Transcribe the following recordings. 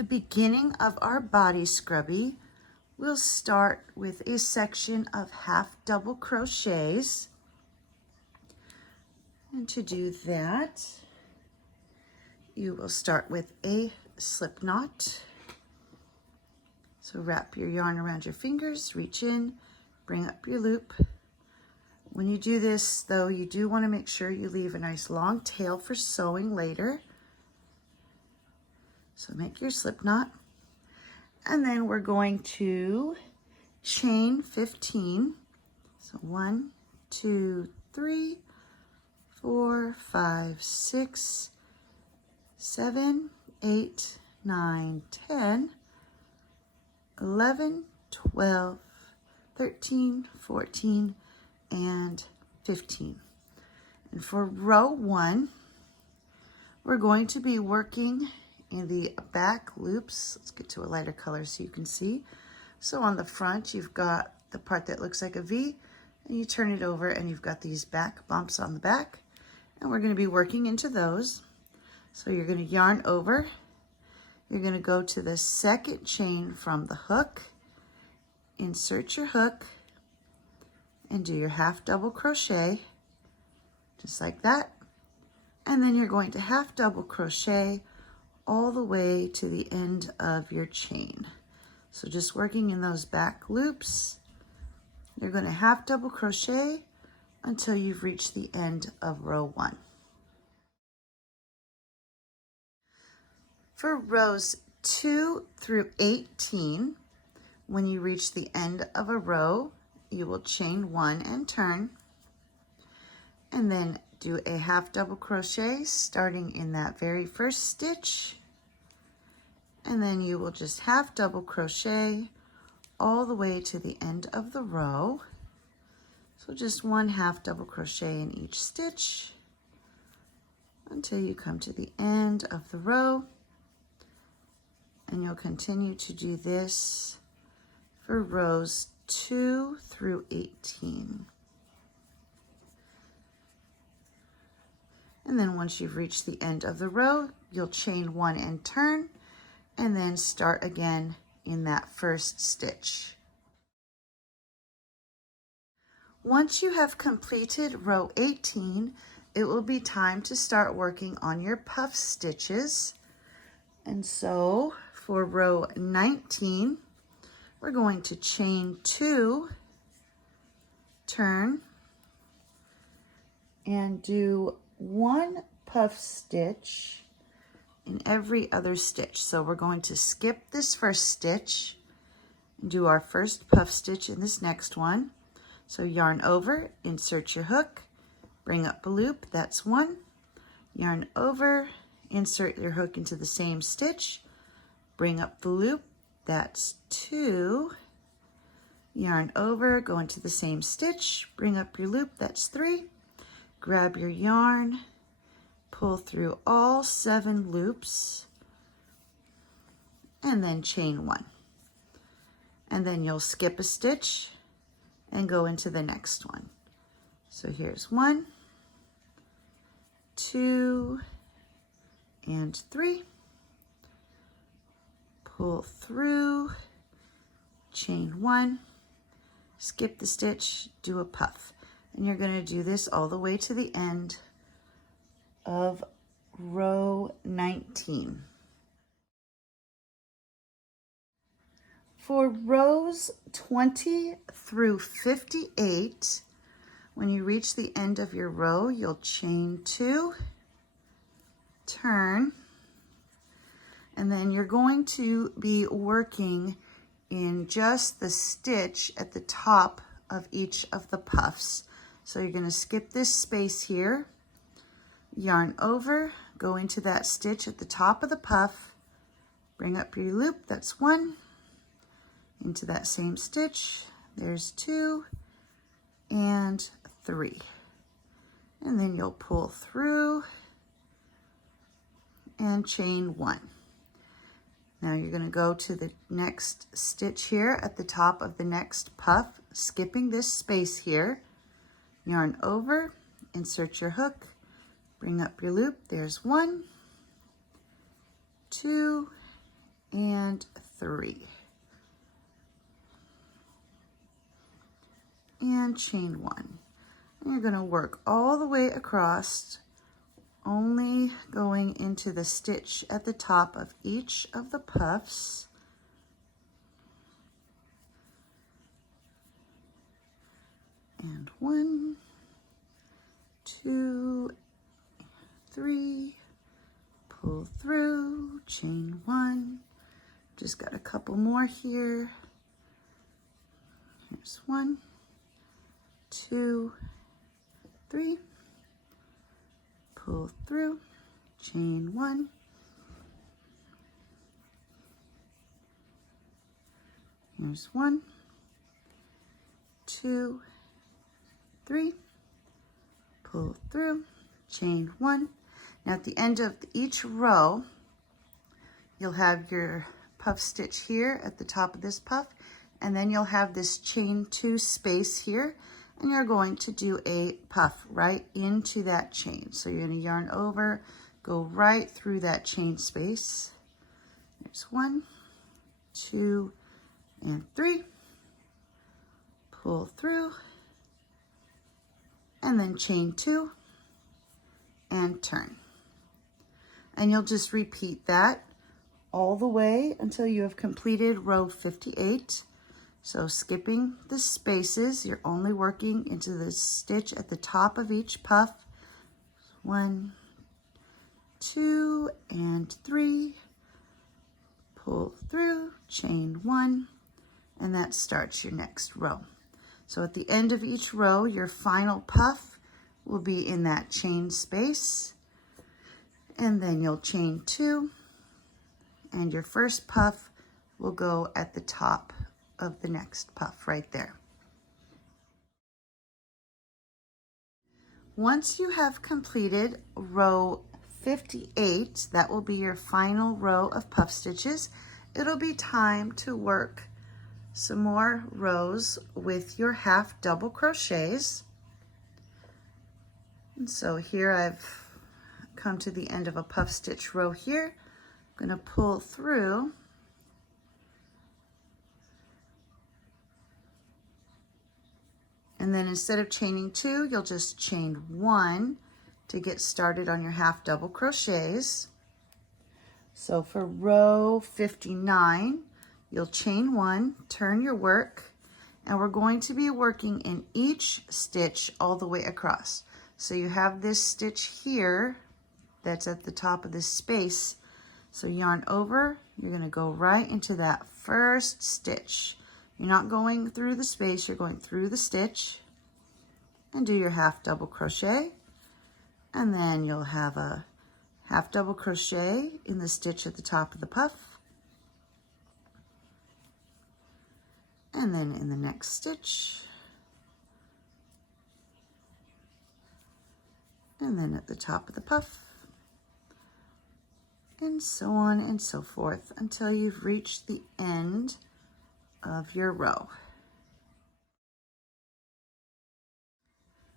the beginning of our body scrubby, we'll start with a section of half double crochets. And to do that, you will start with a slip knot. So wrap your yarn around your fingers, reach in, bring up your loop. When you do this, though, you do want to make sure you leave a nice long tail for sewing later. So make your slip knot. And then we're going to chain 15. So 1, 2, 3, 4, 5, 6, 7, 8, 9, 10, 11, 12, 13, 14, and 15. And for row 1, we're going to be working in the back loops. Let's get to a lighter color so you can see. So on the front, you've got the part that looks like a V, and you turn it over and you've got these back bumps on the back, and we're going to be working into those. So you're going to yarn over, you're going to go to the second chain from the hook, insert your hook, and do your half double crochet, just like that. And then you're going to half double crochet all the way to the end of your chain. So just working in those back loops, you're going to half double crochet until you've reached the end of row 1. For rows 2 through 18, when you reach the end of a row, you will chain 1 and turn, and then do a half double crochet starting in that very first stitch, and then you will just half double crochet all the way to the end of the row. So just 1 half double crochet in each stitch until you come to the end of the row, and you'll continue to do this for rows 2 through 18. And then once you've reached the end of the row, you'll chain 1 and turn, and then start again in that first stitch. Once you have completed row 18, it will be time to start working on your puff stitches. And so for row 19, we're going to chain 2, turn, and do 1 puff stitch in every other stitch. So we're going to skip this first stitch and do our first puff stitch in this next one. So yarn over, insert your hook, bring up a loop, that's 1. Yarn over, insert your hook into the same stitch, bring up the loop, that's 2. Yarn over, go into the same stitch, bring up your loop, that's 3. Grab your yarn, pull through all 7 loops, and then chain 1. And then you'll skip a stitch and go into the next one. So here's 1, 2, and 3. Pull through, chain 1, skip the stitch, do a puff. And you're going to do this all the way to the end of row 19. For rows 20 through 58, when you reach the end of your row, you'll chain 2, turn, and then you're going to be working in just the stitch at the top of each of the puffs. So you're going to skip this space here, yarn over, go into that stitch at the top of the puff, bring up your loop, that's 1, into that same stitch, there's 2 and 3. And then you'll pull through and chain 1. Now you're going to go to the next stitch here at the top of the next puff, skipping this space here, yarn over, insert your hook, bring up your loop, there's 1, 2, and 3. And chain 1. And you're going to work all the way across, only going into the stitch at the top of each of the puffs. And 1, 2, 3, pull through, chain 1. Just got a couple more here. Here's 1, 2, 3, pull through, chain 1. Here's 1, 2, 3, pull through, chain 1. Now at the end of each row, you'll have your puff stitch here at the top of this puff, and then you'll have this chain 2 space here, and you're going to do a puff right into that chain. So you're going to yarn over, go right through that chain space. There's 1, 2, and 3. Pull through, and then chain 2 and turn. And you'll just repeat that all the way until you have completed row 58. So skipping the spaces, you're only working into the stitch at the top of each puff. 1, 2, and 3. Pull through, chain 1, and that starts your next row. So at the end of each row, your final puff will be in that chain space, and then you'll chain 2, and your first puff will go at the top of the next puff right there. Once you have completed row 58, that will be your final row of puff stitches. It'll be time to work some more rows with your half double crochets. And so here I've come to the end of a puff stitch row here. I'm going to pull through, and then instead of chaining 2, you'll just chain 1 to get started on your half double crochets. So for row 59, you'll chain 1, turn your work, and we're going to be working in each stitch all the way across. So you have this stitch here that's at the top of this space. So yarn over, you're going to go right into that first stitch. You're not going through the space, you're going through the stitch, and do your half double crochet. And then you'll have a half double crochet in the stitch at the top of the puff. And then in the next stitch, and then at the top of the puff, and so on and so forth until you've reached the end of your row.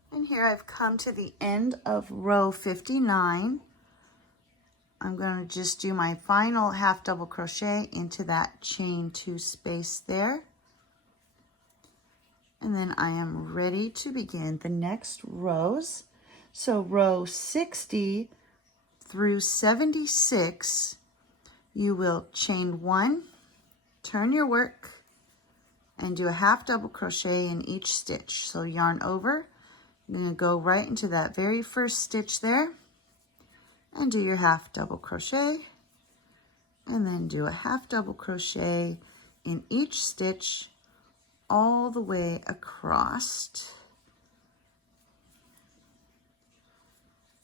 And here I've come to the end of row 59. I'm going to just do my final half double crochet into that chain 2 space there. And then I am ready to begin the next rows. So row 60 through 76, you will chain 1, turn your work, and do a half double crochet in each stitch. So yarn over, you're going to go right into that very first stitch there and do your half double crochet, and then do a half double crochet in each stitch all the way across.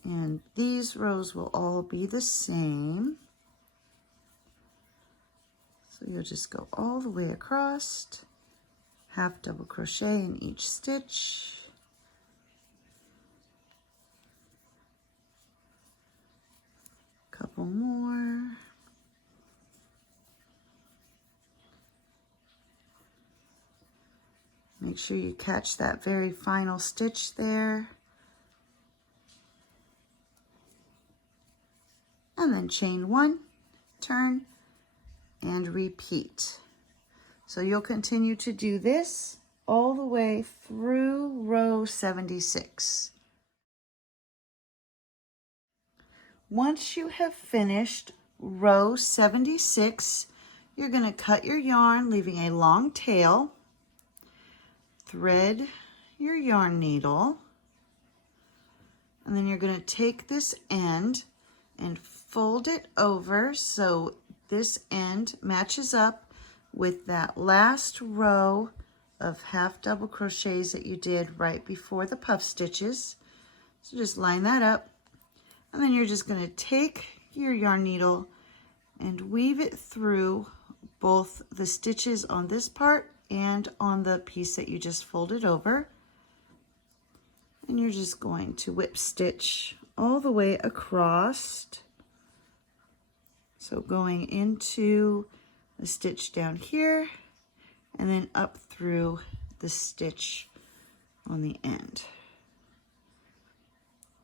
And these rows will all be the same. So you'll just go all the way across, half double crochet in each stitch. Couple more. Make sure you catch that very final stitch there. And then chain 1, turn, and repeat. So you'll continue to do this all the way through row 76. Once you have finished row 76, you're going to cut your yarn, leaving a long tail, thread your yarn needle, and then you're going to take this end and fold it over so this end matches up with that last row of half double crochets that you did right before the puff stitches. So just line that up, and then you're just going to take your yarn needle and weave it through both the stitches on this part and on the piece that you just folded over. And you're just going to whip stitch all the way across. So going into the stitch down here and then up through the stitch on the end.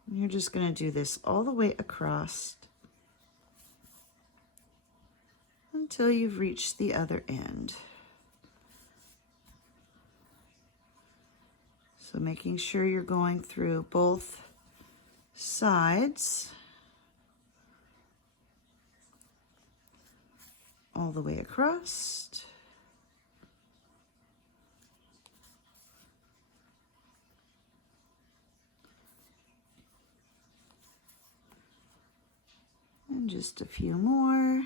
And you're just going to do this all the way across until you've reached the other end. So making sure you're going through both sides all the way across. And just a few more.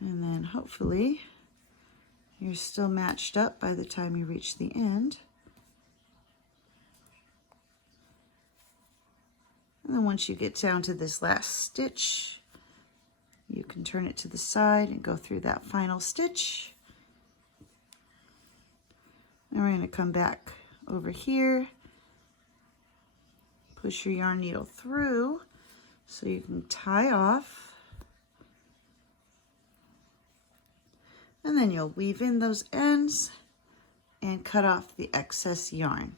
And then hopefully you're still matched up by the time you reach the end. And then once you get down to this last stitch, you can turn it to the side and go through that final stitch. And we're going to come back over here, push your yarn needle through so you can tie off. And then you'll weave in those ends and cut off the excess yarn.